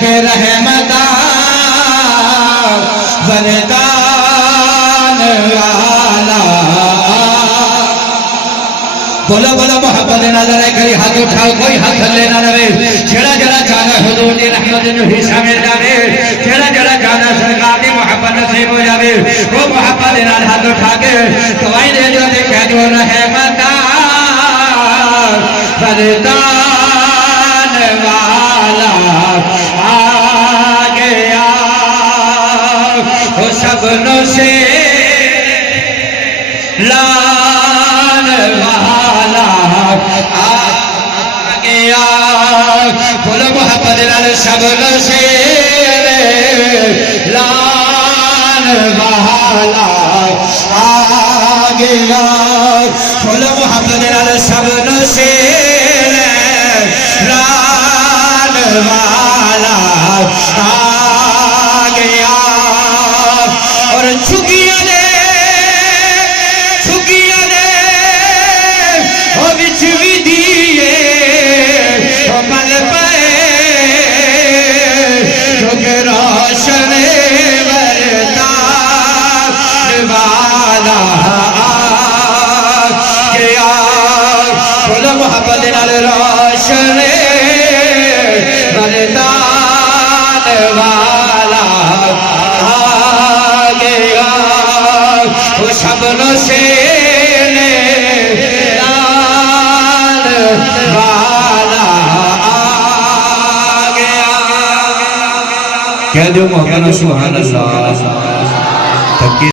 کے رحمتان وردان والا بولو بولو محبت نظر ہے کئی ہاتھ اٹھاؤ کوئی ہاتھ لینا رہے جڑا جڑا چاہنا حضور دی رحمت جو حصہ مل جاوے جڑا جڑا چاہنا سرکار دی محبت نصیب ہو جاوے وہ محبت نال ہاتھ اٹھا کے دعائیں دے جو دے کہہ جو رحمتان وردان والا آ گیا وہ سبنوں سے لان والا آ گیا بولو محبت نال سبنوں سے لان والا آ گیا بولو محبت نال سبنوں سے لان والا آ گیا اور چھکیاں نے وہ بچ بھی دیئے وہ مل پائے کیونکہ روشن وردان والا آ گیا بولو محبت نال روشن وردان والا آ گیا وہ شبنوں سے کہہ دو محمد سبحان اللہ